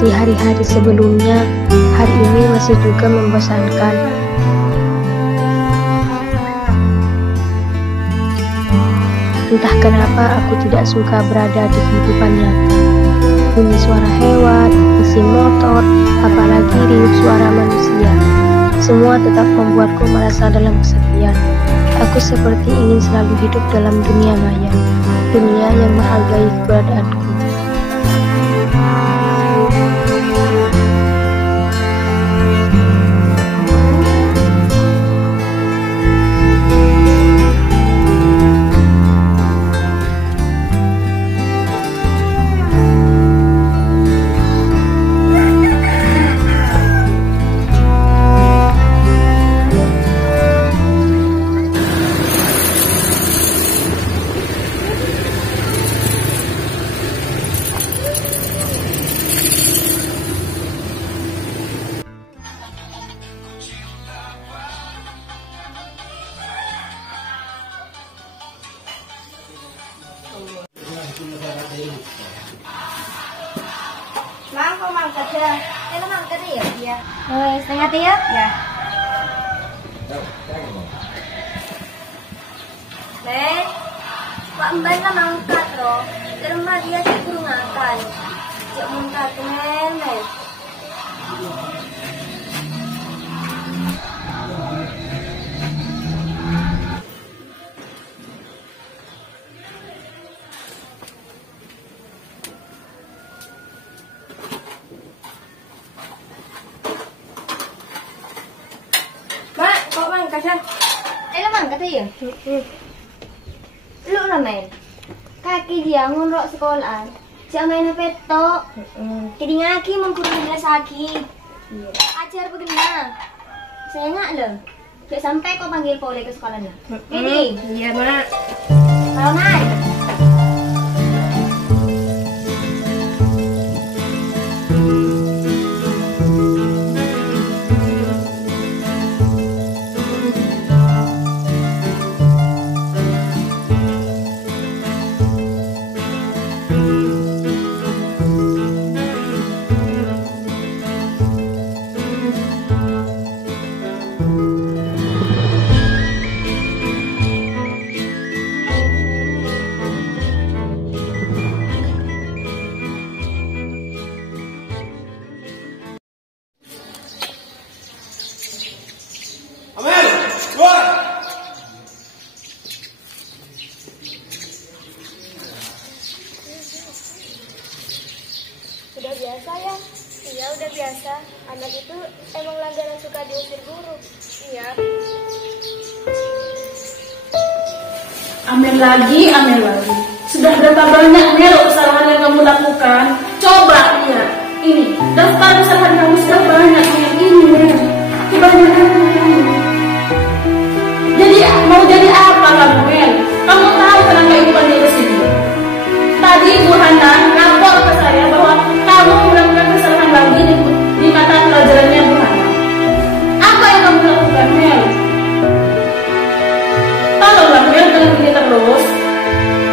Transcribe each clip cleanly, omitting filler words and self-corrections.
Seperti hari-hari sebelumnya, hari ini masih juga membosankan. Entah kenapa aku tidak suka berada di kehidupan nyata. Bunyi suara hewan, mesin motor, apalagi riuh suara manusia. Semua tetap membuatku merasa dalam kesepian. Aku seperti ingin selalu hidup dalam dunia maya, dunia yang menghargai keberadaanku. Mang, kau mangkat ya? Lo mangkat ya? Iya. Setengah tiga? Ya. Nek, Pak Mbak kan mangkat loh. Di rumah dia sih kurang makan. Cik mangkat nenek. Kasih, lo mangkat ya? Lu lah main. Kaki dia ngonrok sekolahan. Siapa main apa itu? Jadi ngaki mengkurung dia sakit. Ajar bagaimana? Saya nggak lo. Jangan sampai kau panggil pole ke sekolahnya. Jadi? Iya mak. Kalau naik. Udah biasa ya? Iya udah biasa. Anak itu emang langganan suka diusir guru. Iya. Amel lagi. Sudah berapa banyak Mel kesalahan yang kamu lakukan? Coba lihat. Ini daftar kesalahan kamu sudah banyak yang ini Mel. Kebanyakan kamu. Jadi mau jadi apa kamu Mel? Kamu tahu kenapa ibu panggil ke sini? Tadi Ibu Hana lapor ke saya bahwa kamu melakukan kesalahan lagi di mata pelajarannya Bu Hana. Apa yang kamu lakukan Mel? Tolonglah Mel, dengan ini terus.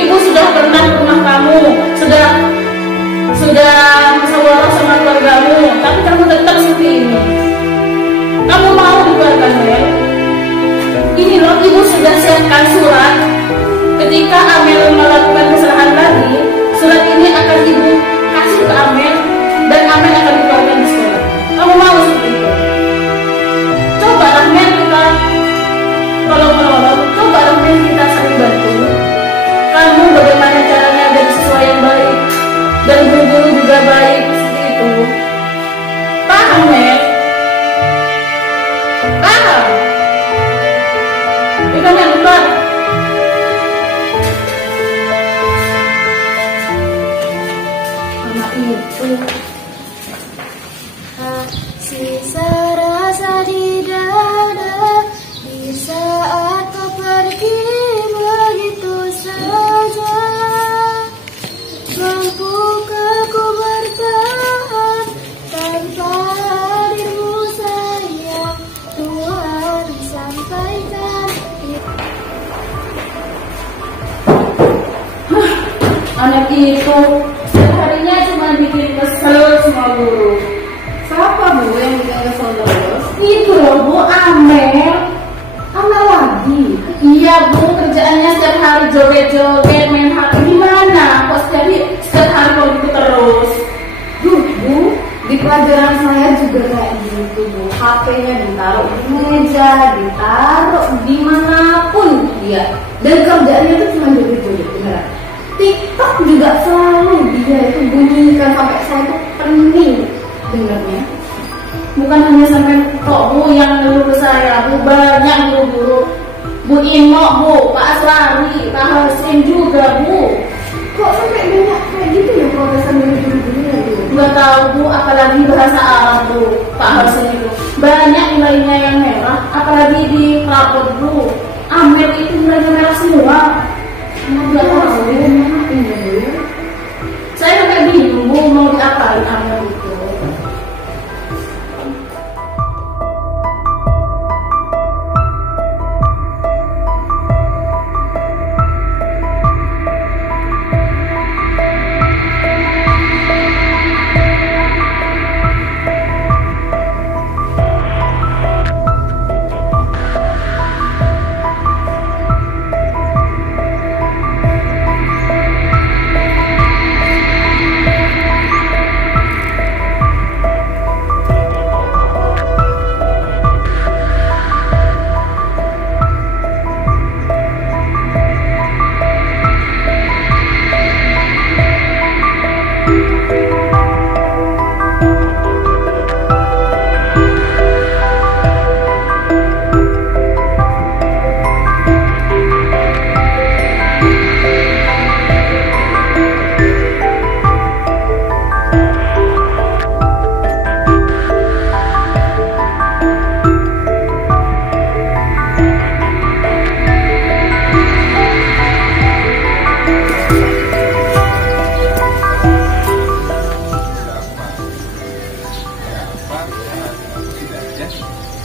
Ibu sudah pernah ke rumah kamu, sudah musyawarah sama keluargamu, tapi kamu tetap seperti ini. Kamu mau dikeluarkan Mel? Ini loh, ibu sudah siapkan surat. Ketika Amel melakukan kesalahan tadi, surat ini akan ibu kasih ke Amel dan Amel akan dikeluarkan di sekolah. Kamu mau seperti itu? Coba Amel kita tolong-menolong, coba Amel kita saling bantu. Kamu bagaimana caranya agar siswa yang baik dan guru-guru juga baik seperti itu. Paham Mel? Paham? Kita yang keluar. Sisa rasa di dada di saat kau pergi begitu saja. Mampukah ku bertahan tanpa hadirmu sayang? Tuhan sampaikan. Anak itu seharinya cuma bikin kesel sama guru. pelajaran saya juga kayak gitu Bu. HP-nya ditaruh di meja, ditaruh dimanapun dia. Dan kerjaannya itu cuma joget-joget, beneran. TikTok juga selalu dia itu bunyikan sampai saya tuh pening dengarnya. Bukan hanya sampai kok Bu yang ngeluh ke saya, Bu banyak guru-guru. Bu Imo, Bu, Pak Aslari, Pak Hasim juga Bu. Kok sampai banyak kayak gitu ya protesan dari guru-gurunya itu? Nggak tahu Bu, apalagi bahasa Arab Bu, Pak Hasim itu. Banyak nilainya yang merah, apalagi di rapor Bu. Amel itu nilainya merah semua. Nggak tahu. Saya sampai bingung Bu, mau diapain Amel itu.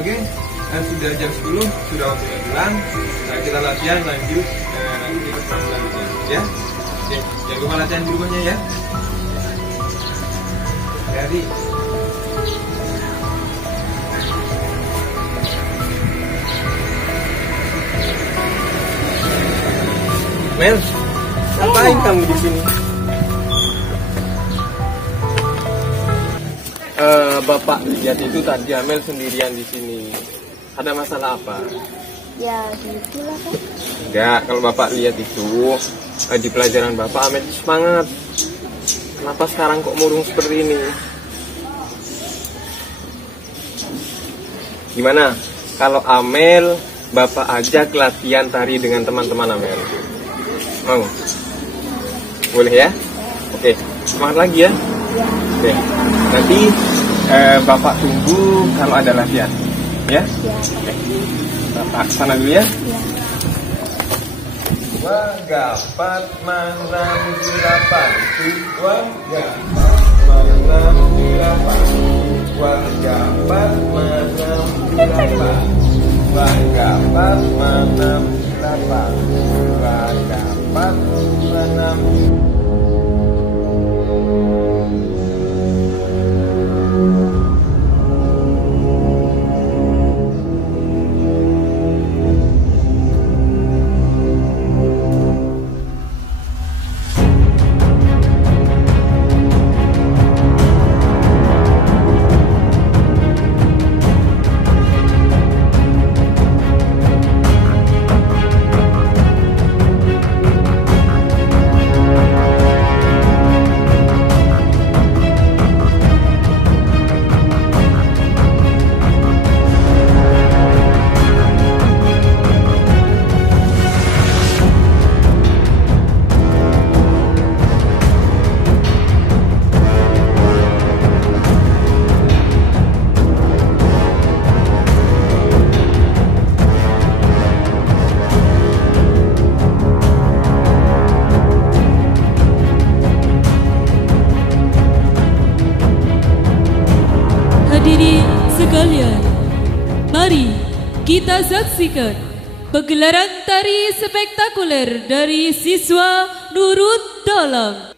Oke, sudah jam 10, sudah waktunya pulang. Nah, kita latihan lanjut nanti di pertemuan selanjutnya, ya. Oke, jangan lupa latihan di rumahnya ya. Jadi, Mel, ngapain kamu di sini? Bapak lihat itu tadi Amel sendirian di sini. Ada masalah apa? Ya gitulah kan. Enggak, kalau Bapak lihat itu di pelajaran Bapak Amel semangat. Kenapa sekarang kok murung seperti ini? Gimana? Kalau Amel, Bapak ajak latihan tari dengan teman-teman Amel. Mau? Boleh ya? Oke, semangat lagi ya? Oke, nanti Bapak tunggu kalau ada latihan, ya? Oke. Bapak sana dulu ya? Wagapat manam silapan, wagapat manam silapan, wagapat manam silapan, wagapat manam silapan, wagapat manam. Hadirin sekalian, mari kita saksikan pegelaran tari spektakuler dari siswa Nurul Dalam.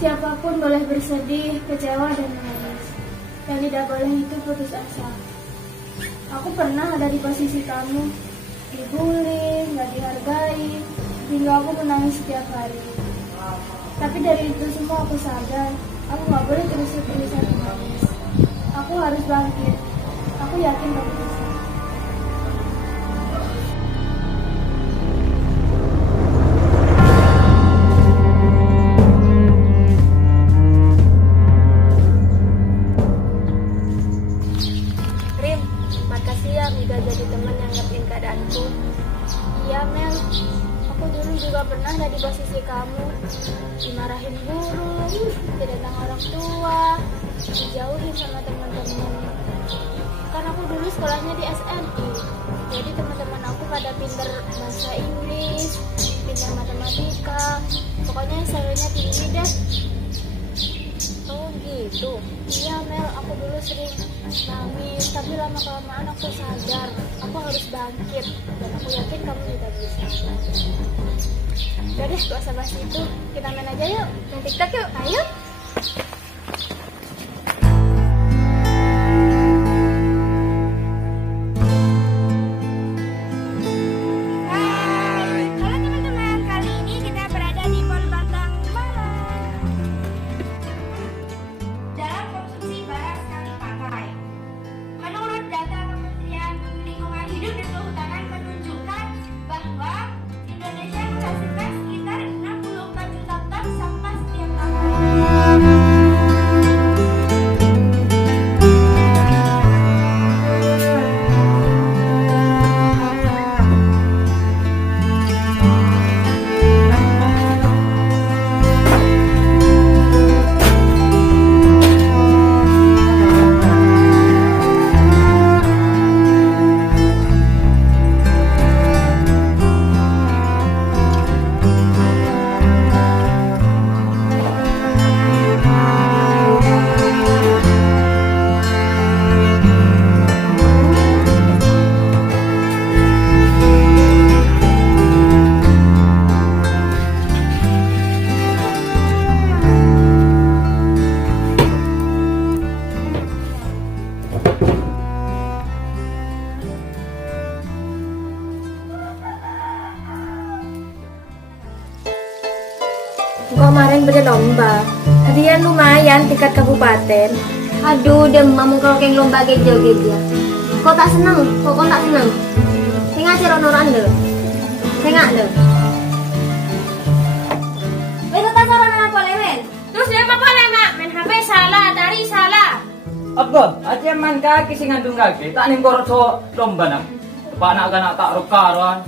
Siapapun boleh bersedih, kecewa, dan menangis. Yang tidak boleh itu putus asa. Aku pernah ada di posisi kamu, dibully, nggak dihargai, hingga aku menangis setiap hari. Tapi dari itu semua aku sadar, aku nggak boleh terus-terusan menangis. Aku harus bangkit. Aku yakin kamu bisa. Rim, makasih ya udah jadi teman yang ngertiin keadaanku. Iya Mel, aku dulu juga pernah ada di posisi kamu, dimarahin guru, didatang orang tua, dijauhin sama teman-teman. Kan aku dulu sekolahnya di SNI, jadi teman-teman aku pada pinter bahasa Inggris, pinter matematika, pokoknya sayangnya tinggi deh. Oh gitu. Iya Mel, aku dulu sering nangis, tapi lama-kelamaan aku sadar aku harus bangkit, dan aku yakin kamu juga bisa. Udah deh, gak usah bahas itu, kita main aja yuk, main TikTok yuk, ayo. Halo teman-teman, kali ini kita berada di Pon Batang Malang. Dalam konsumsi barang sekali pakai, menurut data Kementerian Lingkungan Hidup dan Kehutanan menunjukkan bahwa Indonesia menghasilkan sekitar 64 juta ton sampah setiap tahun. Kemarin berlomba, hadiah lumayan tingkat kabupaten. Aduh, demam kalau kayak lomba kayak dia. Kok tak seneng? Kok tak seneng? Saya ngajar honoran deh. Saya nggak deh. Itu tak saran apa lemen? Terus dia apa mak? Main HP salah, tari salah. Apa? Aja man kaki sing ngandung kaki, tak ning korso lomba nang. Pak nak tak rukaran.